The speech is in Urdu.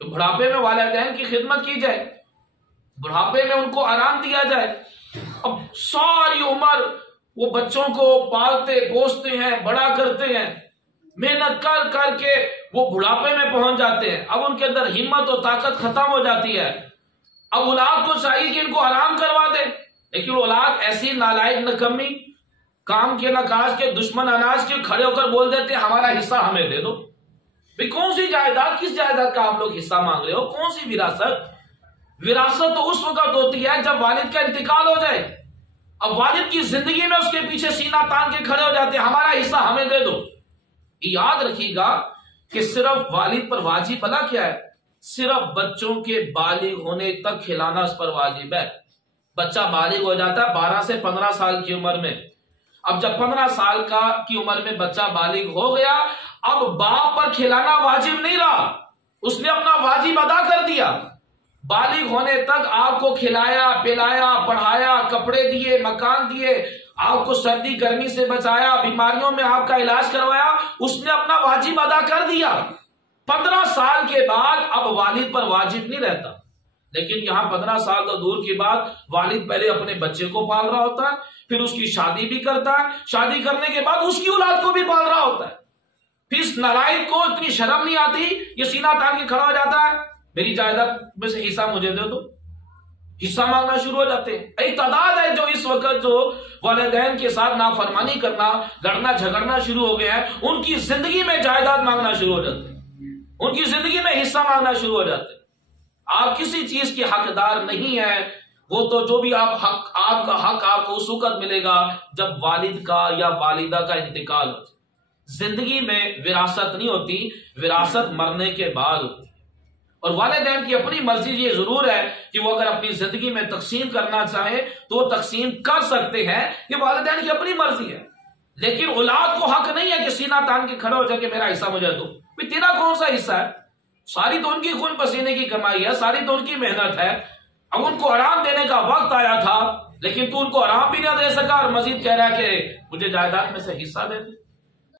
تو بڑھاپے میں والدین کی خدمت کی جائے، بڑھاپے میں ان کو آرام دیا جائے۔ اب ساری عمر وہ بچوں کو پالتے پوستے ہیں، بڑا کرتے ہیں، محنت کر کر کے وہ بڑھاپے میں پہنچ جاتے ہیں، اب ان کے اندر ہمت اور طاقت ختم ہو جاتی ہے۔ اب اولاد کو چاہیے کہ ان کو آرام کروا دے، لیکن اولاد ایسی نالائق نکمی، کام کے نہ کاج کے، دشمن اناج کے، کھڑے ہو کر بول دیتے ہیں ہمارا حصہ ہمیں دے دو۔ بھئی کون سی جائیداد، کس جائیداد کا آپ لوگ حصہ مانگ رہے ہو؟ کون سی وراثت؟ وراثت تو اس وقت ہوتی ہے جب والد کا انتقال ہو جائے۔ اب والد کی زندگی میں اس کے پیچھے سینہ تان کے کھڑے ہو جاتے ہیں ہمارا حصہ ہمیں دے دو۔ یاد رکھیے گا کہ صرف والد پر واجب بلا کیا ہے؟ صرف بچوں کے بالغ ہونے تک کھلانا اس پر واجب ہے۔ بچہ بالغ ہو جاتا ہے 12 سے 15 سال کی عمر میں۔ اب جب 15 سال کی عمر میں بچہ بالغ ہو گیا، اب باپ پر کھلانا واجب نہیں رہا، اس نے اپنا واجب ادا کر دیا۔ بالغ ہونے تک آپ کو کھلایا پلایا پڑھایا، کپڑے دیے، مکان دیے، آپ کو سردی گرمی سے بچایا، بیماریوں میں آپ کا علاج کروایا، اس نے اپنا واجب ادا کر دیا۔ 15 سال کے بعد اب والد پر واجب نہیں رہتا۔ لیکن یہاں 15 سال تو دور کی بات، والد پہلے اپنے بچے کو پال رہا ہوتا ہے، پھر اس کی شادی بھی کرتا ہے، شادی کرنے کے بعد اس کی اولاد کو بھی پال رہا ہوتا ہے۔ پھر اس نالائق کو اتنی شرم نہیں آتی، یہ سینہ تان کے کھڑا ہو جاتا ہے میری جائیداد میں سے حصہ مجھے دے دو، حصہ مانگنا شروع ہو جاتے ہیں۔ ایک تعداد ہے جو اس وقت جو والدین کے ساتھ نافرمانی کرنا، لڑنا جھگڑنا شروع ہو گیا ہے، ان کی زندگی میں جائیداد مانگنا شروع ہو جاتے ہیں، ان کی زندگی میں حصہ مانگنا شروع ہو جاتے ہیں۔ آپ کسی چیز کے حقدار نہیں ہیں، وہ تو جو بھی آپ کا حق آپ کو اس وقت ملے گا جب والد کا یا والدہ کا انتقال ہو جائے۔ زندگی میں وراثت نہیں ہوتی، وراثت مرنے کے بعد ہوتی ہے۔ اور والدین کی اپنی مرضی یہ ضرور ہے کہ وہ اگر اپنی زندگی میں تقسیم کرنا چاہیں تو وہ تقسیم کر سکتے ہیں، یہ والدین کی اپنی مرضی ہے۔ لیکن اولاد کو حق نہیں ہے کہ سینہ تان کے کھڑا ہو جائے کہ میرا حصہ مجھے دو۔ تیرا کون سا حصہ ہے؟ ساری تو ان کی خون پسینے کی کمائی ہے، ساری تو ان کی محنت ہے۔ اب ان کو آرام دینے کا وقت آیا تھا، لیکن تو ان کو آرام بھی نہ دے سکا اور مزید کہہ رہا ہے کہ مجھے جائیداد میں سے حصہ دے دے۔